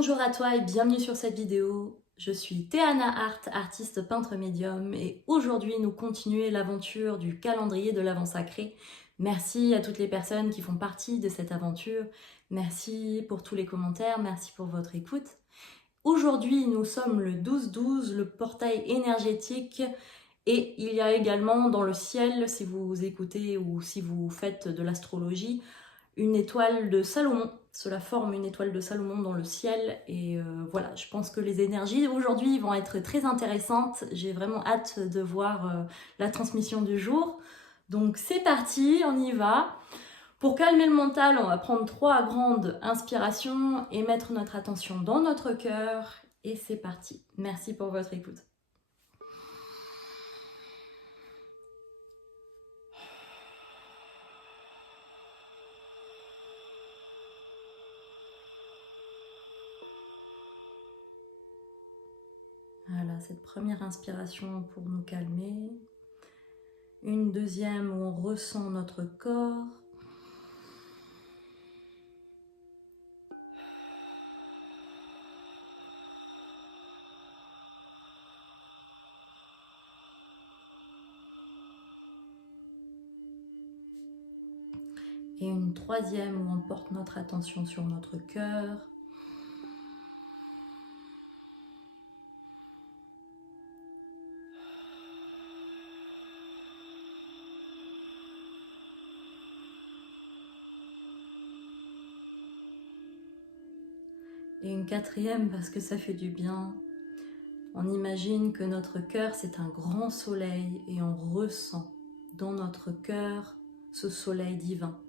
Bonjour à toi et bienvenue sur cette vidéo. Je suis Théana Art, artiste peintre médium et aujourd'hui nous continuons l'aventure du calendrier de l'Avent sacré. Merci à toutes les personnes qui font partie de cette aventure. Merci pour tous les commentaires, merci pour votre écoute. Aujourd'hui nous sommes le 12-12, le portail énergétique, et il y a également dans le ciel, si vous écoutez ou si vous faites de l'astrologie, une étoile de Salomon. Cela forme une étoile de Salomon dans le ciel et voilà, je pense que les énergies aujourd'hui vont être très intéressantes. J'ai vraiment hâte de voir la transmission du jour. Donc c'est parti, on y va. Pour calmer le mental, on va prendre 3 grandes inspirations et mettre notre attention dans notre cœur. Et c'est parti. Merci pour votre écoute. Voilà, cette première inspiration pour nous calmer. Une deuxième où on ressent notre corps. Et une troisième où on porte notre attention sur notre cœur. Et une quatrième parce que ça fait du bien. On imagine que notre cœur c'est un grand soleil et on ressent dans notre cœur ce soleil divin.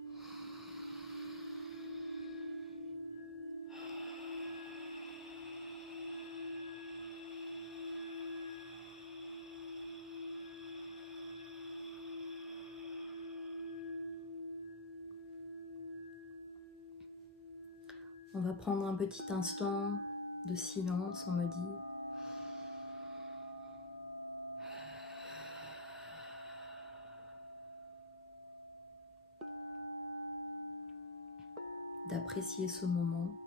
On va prendre un petit instant de silence, on me dit. D'apprécier ce moment,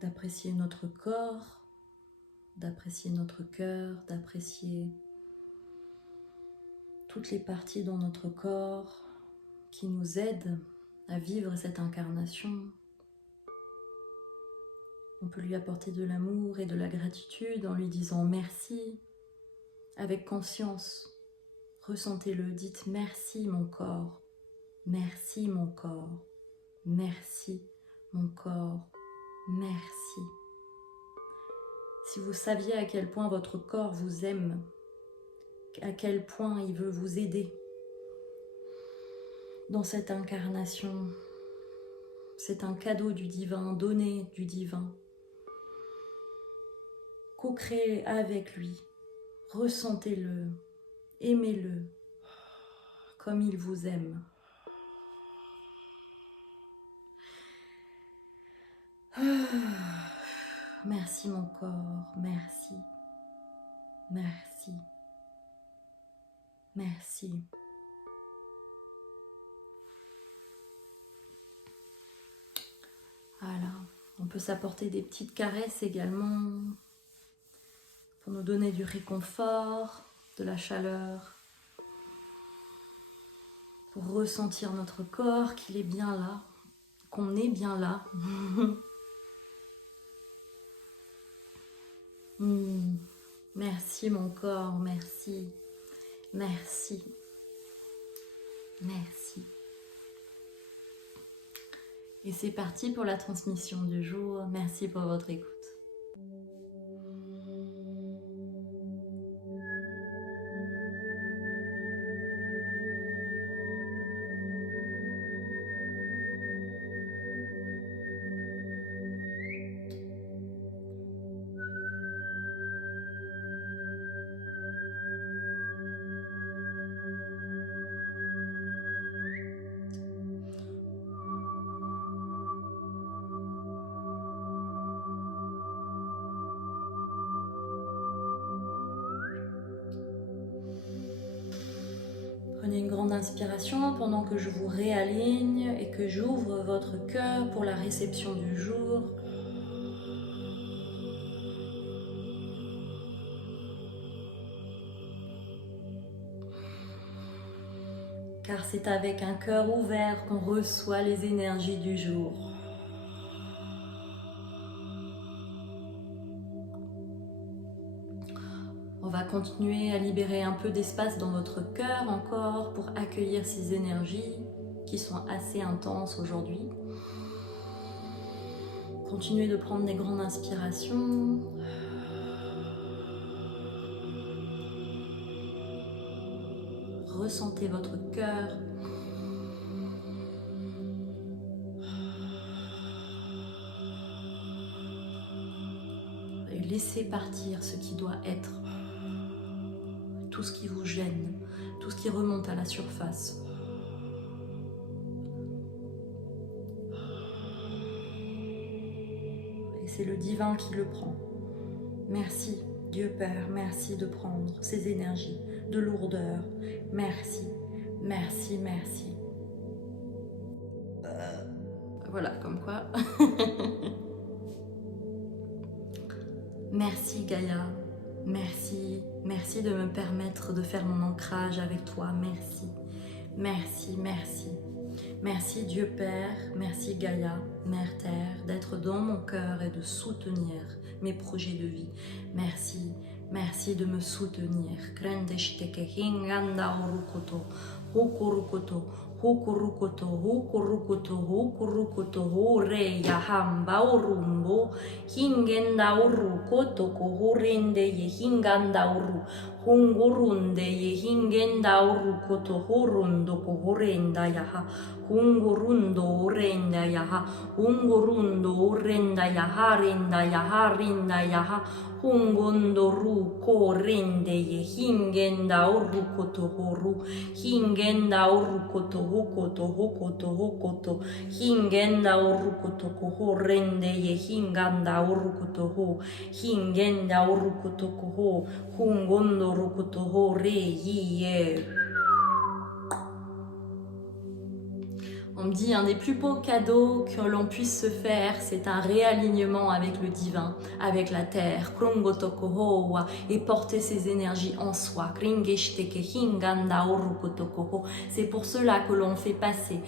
d'apprécier notre corps, d'apprécier notre cœur, d'apprécier toutes les parties dans notre corps qui nous aident à vivre cette incarnation. On peut lui apporter de l'amour et de la gratitude en lui disant merci avec conscience. Ressentez-le, dites merci mon corps, merci mon corps, merci mon corps, merci. Si vous saviez à quel point votre corps vous aime, à quel point il veut vous aider dans cette incarnation, c'est un cadeau du divin, donné du divin. Co-créez avec lui, ressentez-le, aimez-le comme il vous aime. Merci mon corps, merci, merci, merci. Voilà, on peut s'apporter des petites caresses également pour nous donner du réconfort, de la chaleur, pour ressentir notre corps, qu'il est bien là, qu'on est bien là. Merci mon corps, merci, merci, merci. Et c'est parti pour la transmission du jour. Merci pour votre écoute. Prenez une grande inspiration pendant que je vous réaligne et que j'ouvre votre cœur pour la réception du jour. car c'est avec un cœur ouvert qu'on reçoit les énergies du jour. On va continuer à libérer un peu d'espace dans votre cœur encore pour accueillir ces énergies qui sont assez intenses aujourd'hui. Continuez de prendre des grandes inspirations. Ressentez votre cœur. Et laissez partir ce qui doit être. Tout ce qui vous gêne, tout ce qui remonte à la surface. Et c'est le divin qui le prend. Merci, Dieu Père, merci de prendre ces énergies de lourdeur. Merci, merci, merci. Voilà, comme quoi. Merci Gaïa, merci, merci de me permettre de faire mon ancrage avec toi, merci, merci, merci. Merci Dieu Père, merci Gaïa, Mère Terre, d'être dans mon cœur et de soutenir mes projets de vie. Merci, merci de me soutenir. Hukurukoto, hukurukoto, hukurukoto, hore yahamba urumbo, hingenda urukoto, kohorende ye hinganda uru, hungurunde ye hingenda urukoto, horundo, kohorenda yaha, hungurundo, orenda yaha, hungurundo, orenda yaha, renda yaha, rinda yaha, hungondo ru, korende ye hingenda urukoto, horu, hingenda urukoto, hokoto, hokoto, hokoto, hingenda urukoto, koho, rende ye hinganda urukoto ho, hingenda urukoto koho, hungondo urukoto ho, re ye. On me dit un des plus beaux cadeaux que l'on puisse se faire, c'est un réalignement avec le divin, avec la terre, et porter ses énergies en soi. C'est pour cela que l'on fait passer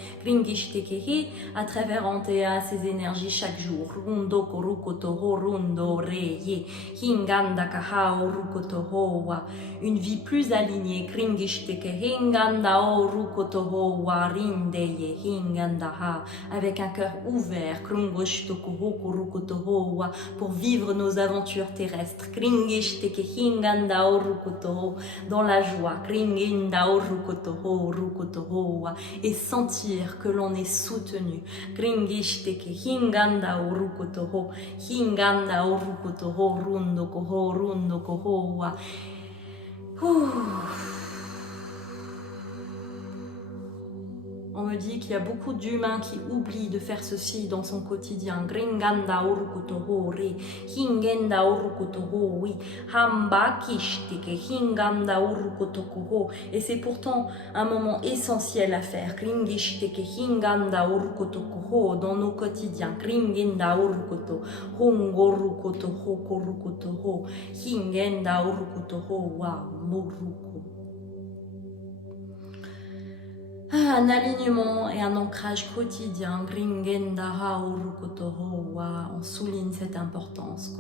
à travers Antea ces énergies chaque jour. Une vie plus alignée. Avec un cœur ouvert pour vivre nos aventures terrestres dans la joie et sentir que l'on est soutenu. On me dit qu'il y a beaucoup d'humains qui oublient de faire ceci dans son quotidien. Gringanda urukotoho re, hingenda urukotoho oui, hamba kishtike, hinganda urukotoho. Et c'est pourtant un moment essentiel à faire. Gringishtike, hinganda urukotoho dans nos quotidiens. Gringenda urukoto, hongorukotoho, korukotoho, hingenda urukotoho wa muruko. Un alignement et un ancrage quotidien. On souligne cette importance.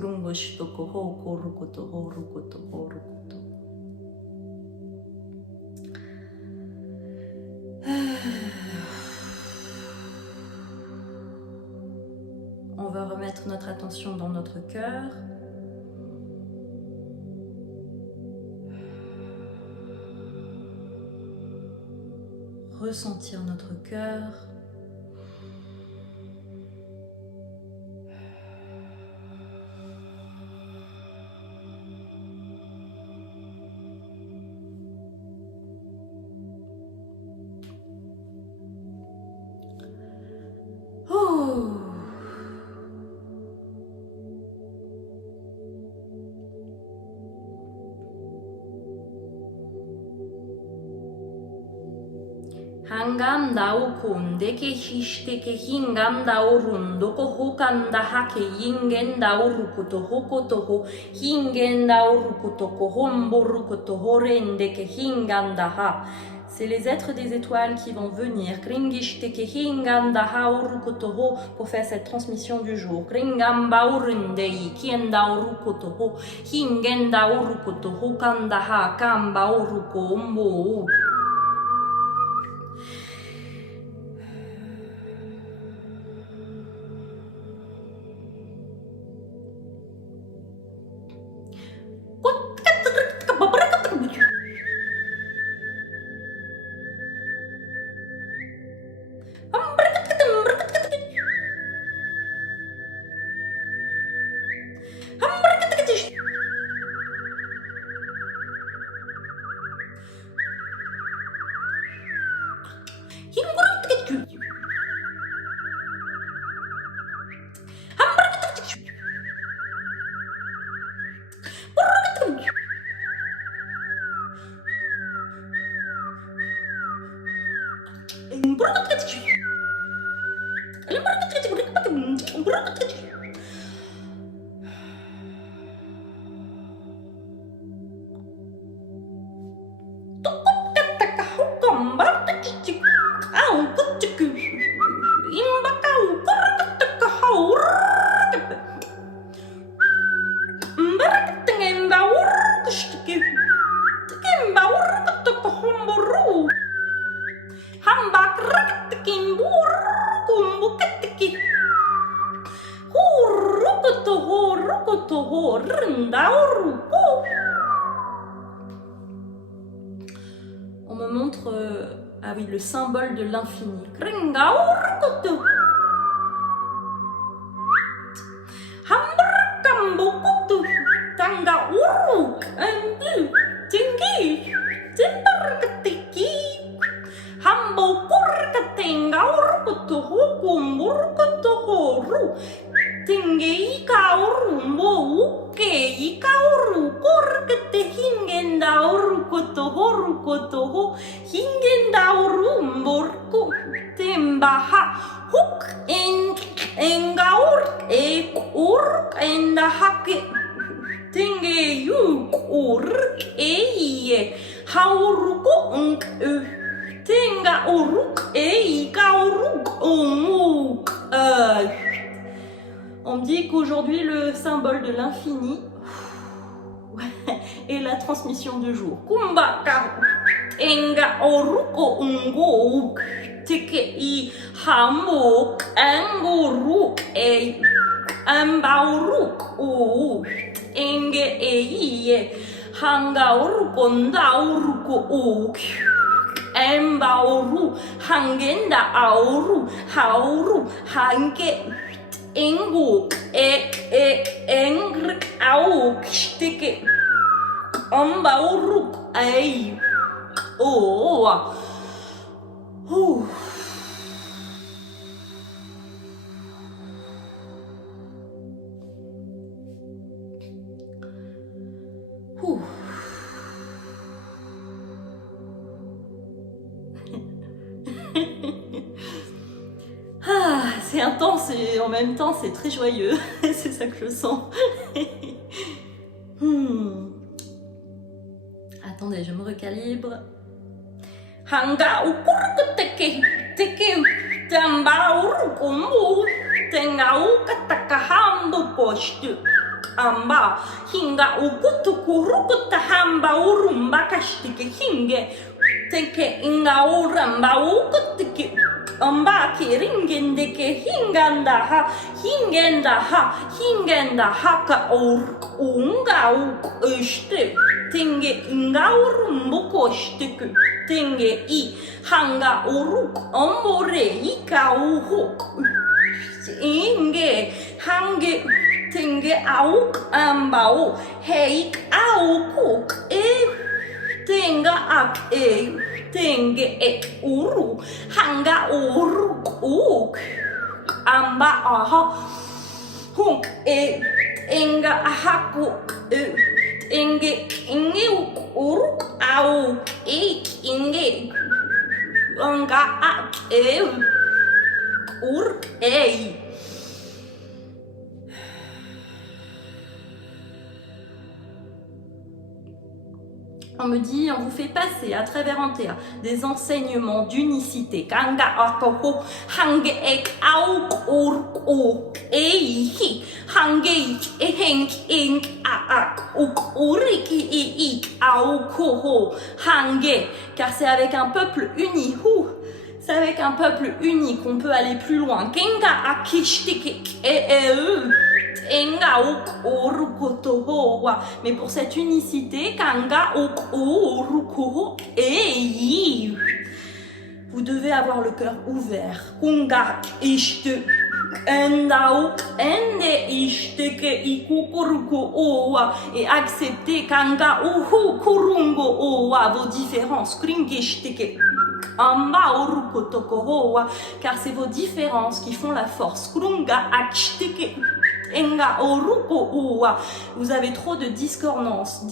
On va remettre notre attention dans notre cœur. Ressentir notre cœur. Oh! Hangam dao kun deke hishteke hingam dao run doko hokan da hake yingen dao rukuto hokotoho hingen dao rukutoko hombo rukuto horendeke hingam da ha. C'est les êtres des étoiles qui vont venir Kringishteke hingam da ha rukutoho pour faire cette transmission du jour. Kringam bao rundei kien dao rukutoho hingen dao rukutoho kan da ha kam bao ruko ombo. On me montre ah oui, le symbole de l'infini. On me dit qu'aujourd'hui le symbole de l'infini est la transmission du jour. Embaoru, hangenda aoru, haoru, hange, engu, engrik, auk, stike, embaoru, ei, oh, c'est intense et en même temps c'est très joyeux, c'est ça que je sens. Attendez, je me recalibre. Hanga ukurkuteke teke tamba urukumu tenga ukataka hambu postu amba hinga ukutukurukuta hamba urumba kashtike hinge teke inga uramba ukutike amba kiringendeke hingenda ha ka unga uste tenge inga urumbu koshtiku tenge I hanga uruk ombore ika uhuk inge hange tenge auk ambao heik aukuk tenga ak tenge uru hanga uruk uk amba aha hunk enga haku inge uruk auk inge anga ak e urk ei. On me dit, on vous fait passer à travers Antea des enseignements d'unicité. Kanga akoho hange ek auk urk ok ei hange henk ink aak uk uriki ik aukoho hange. Car c'est avec un peuple uni. C'est avec un peuple uni qu'on peut aller plus loin. Kenga akishtikik mais pour cette unicité, vous devez avoir le cœur ouvert. Et accepter vos différences. Car c'est vos différences qui font la force. Vous avez trop de discordance.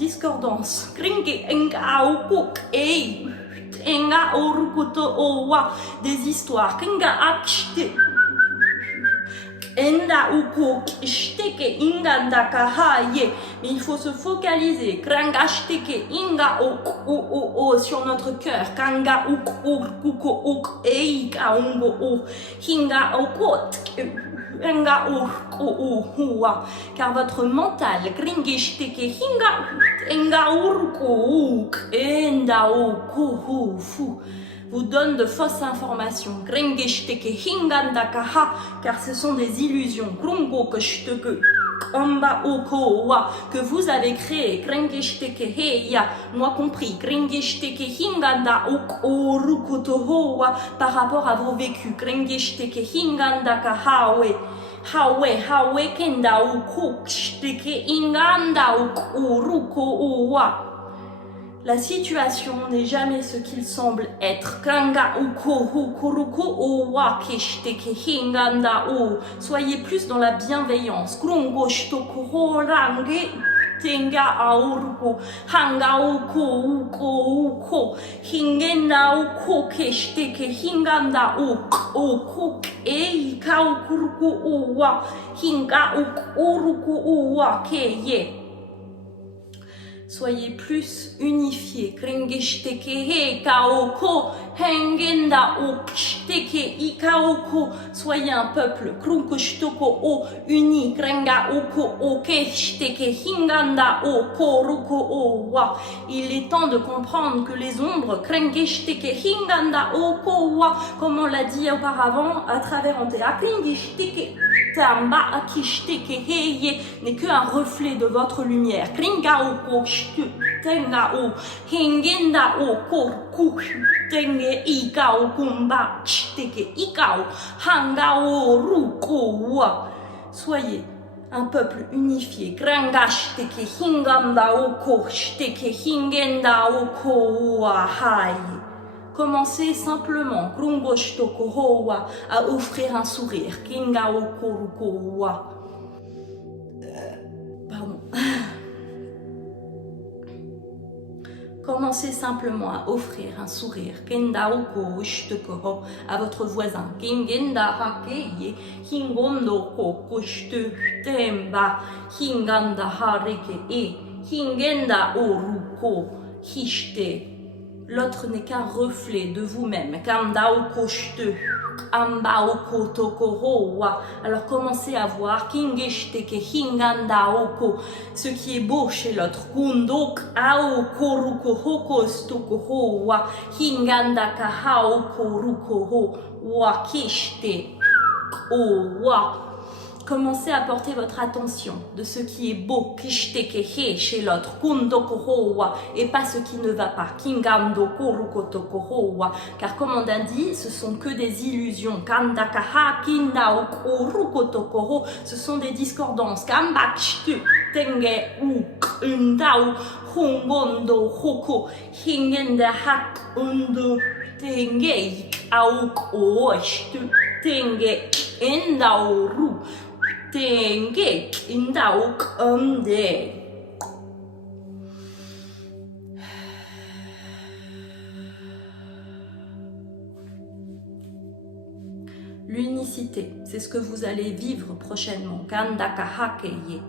Des histoires. Mais il faut se focaliser sur notre cœur. Car votre mental vous donne de fausses informations. Car ce sont des illusions que vous avez créées. Moi compris. Par rapport à vos vécus. La situation n'est jamais ce qu'il semble être. Soyez plus dans la bienveillance. Soyez plus unifiés. Soyez un peuple uni. Il est temps de comprendre que les ombres, comme on l'a dit auparavant à travers Antea, n'est qu'un reflet de votre lumière. Soyez un peuple unifié. Commencez simplement à offrir un sourire. Pardon. Commencez simplement à offrir un sourire à votre voisin. L'autre n'est qu'un reflet de vous-même. Alors commencez à voir ce qui est beau chez l'autre. Commencez à porter votre attention de ce qui est beau chez l'autre et pas ce qui ne va pas. Car comme on a dit, ce sont que des illusions. Ce sont des discordances. L'unicité, c'est ce que vous allez vivre prochainement. Kandakahakeye.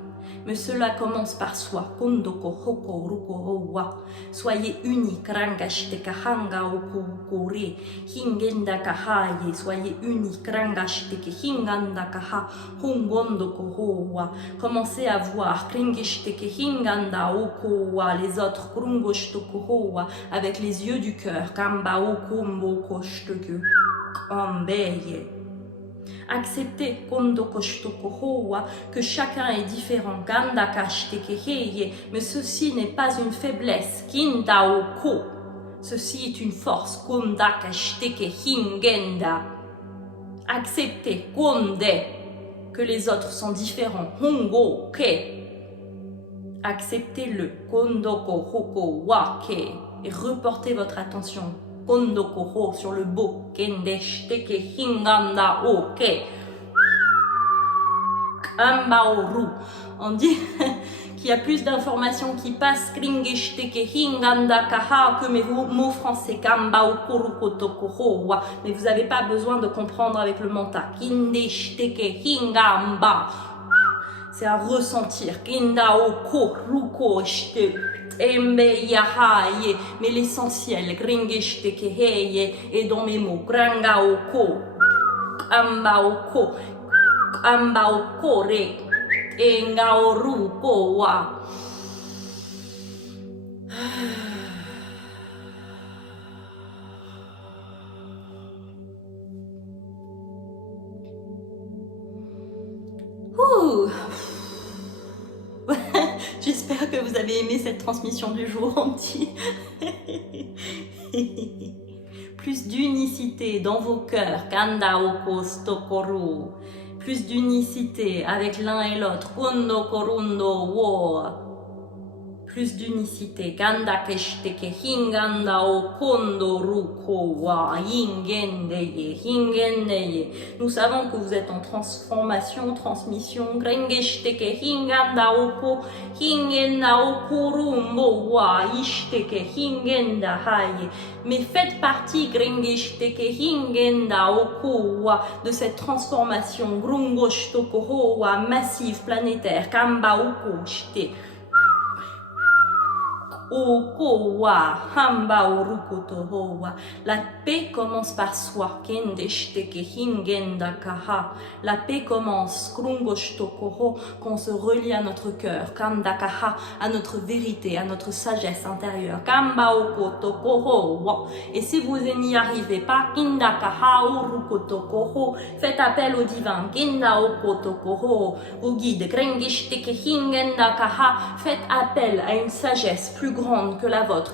Mais cela commence par soi. Kondoko hoko ruko wa. Soyez unis. Krangashtekahanga okokore. Hingendakahaye. Soyez unis. Krangashteke hingandakaha. Hongondoko wa. Commencez à voir. Kringishteke hinganda okowa. Les autres. Krungoshtoko wa. Avec les yeux du cœur. Kamba okombo shteke. Ambeye. Acceptez que chacun est différent, mais ceci n'est pas une faiblesse. Ceci est une force. Acceptez que les autres sont différents. Acceptez-le. Et reportez votre attention Kondoko sur le beau. Kendeshteke hinganda oke. Ambaoru. On dit qu'il y a plus d'informations qui passent Kringeshteke hinganda kaha que mes mots français. Kambaokurukotoko. Mais vous n'avez pas besoin de comprendre avec le mental. Kindeshteke hingamba. C'est à ressentir. Kindaoko ruko shte. Mais l'essentiel est dans mes mots. Grangaoko, ambaoko, ambaokore, engaoruko wa. J'espère que vous avez aimé cette transmission du jour entier. Plus d'unicité dans vos cœurs. Kandaoko stokoru. Plus d'unicité avec l'un et l'autre. Kondokorundo wo. Plus d'unicité. Kandakeshteke hinganda o kondoruko wa. Hingendeye. Hingendeye. Nous savons que vous êtes en transformation, transmission. Grengeshteke hinganda oko. Hingenda okurumbo wa. Ishteke hingenda haye. Mais faites partie Grengeshteke hingenda oko wa. De cette transformation. Grungoshtoko wa. Massive, planétaire. Kamba oko shite. La paix commence par soi. La paix commence quand on se relie à notre cœur, à notre vérité, à notre sagesse intérieure. Et si vous n'y arrivez pas, faites appel au divin. Au guide. Faites appel à une sagesse plus grande que la vôtre.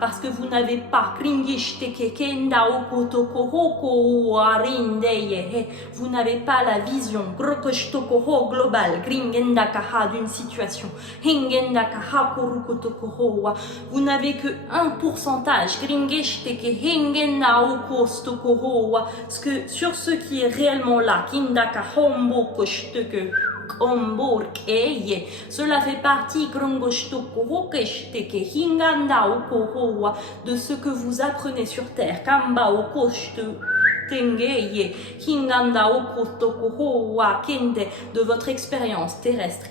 Parce que vous n'avez pas vous n'avez pas la vision globale d'une situation. Vous n'avez que un pourcentage sur ce qui est réellement là. Cela fait partie de ce que vous apprenez sur terre. De votre expérience terrestre.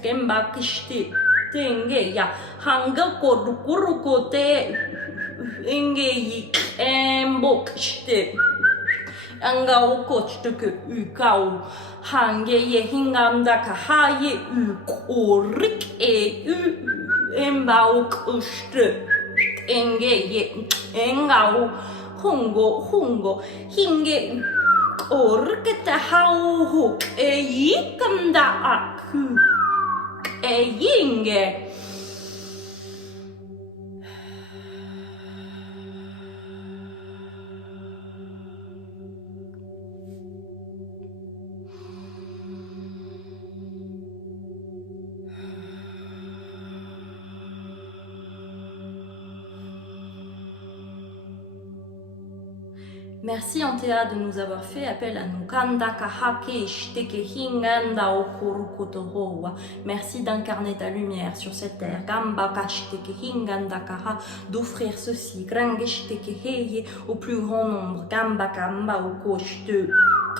Angao coach de que ukao hangeye hinganda kahaye ukorik e embao kushte engeye engao hungo hinge orketa hau e yikanda aku e yinge. Merci Antea de nous avoir fait appel à nous. Kanda kahake shiteke hinganda okuru kotohowa. Merci d'incarner ta lumière sur cette terre. Gamba kashiteke hinganda kaha, d'offrir ceci. Grange shiteke heye au plus grand nombre. Gamba kamba okoshte.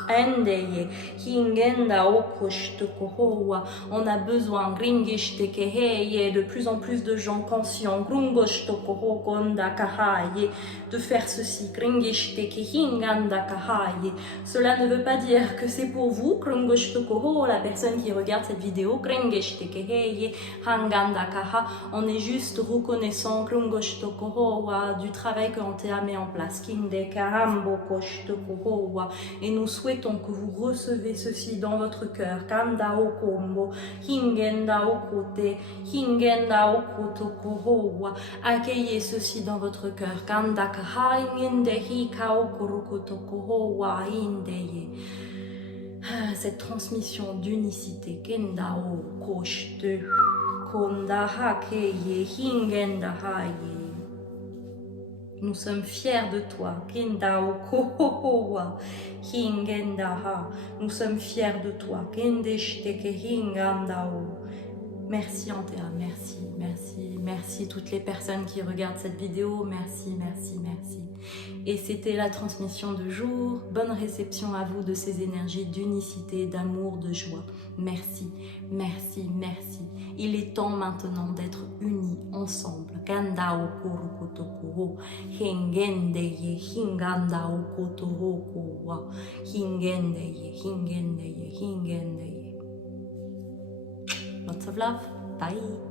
Endeye, hingenda okoshtokohowa. On a besoin gringishtekeheye, de plus en plus de gens conscients grungoshtokohokonda kahaye, de faire ceci gringishtekehinganda kahaye. Cela ne veut pas dire que c'est pour vous grungoshtokoho, la personne qui regarde cette vidéo gringishtekeheye hanganda kaha. On est juste reconnaissant grungoshtokohowa du travail que Antea met en place kinde kahambokoshtokohowa, et nous souhaitons que vous recevez ceci dans votre cœur. Kanda okombo, hingenda okote, hingenda okotokohowa. Accueillez ceci dans votre cœur. Kanda kaha ingende hika okorokotokohowa indeye. Cette transmission d'unicité. Kenda okoshte, konda hakeye, hingenda haye. Nous sommes fiers de toi. Kendao kohohowa, hingendaha. Nous sommes fiers de toi. Kendeshteke hingandao. Merci Antea, merci, merci, merci toutes les personnes qui regardent cette vidéo. Merci, merci, merci. Et c'était la transmission de jour. Bonne réception à vous de ces énergies d'unicité, d'amour, de joie. Merci, merci, merci. Il est temps maintenant d'être unis ensemble. Gandao korokotoko, hingendeye, hingandao kotoroko wa, hingendeye, hingendeye, hingendeye. Lots of love. Bye.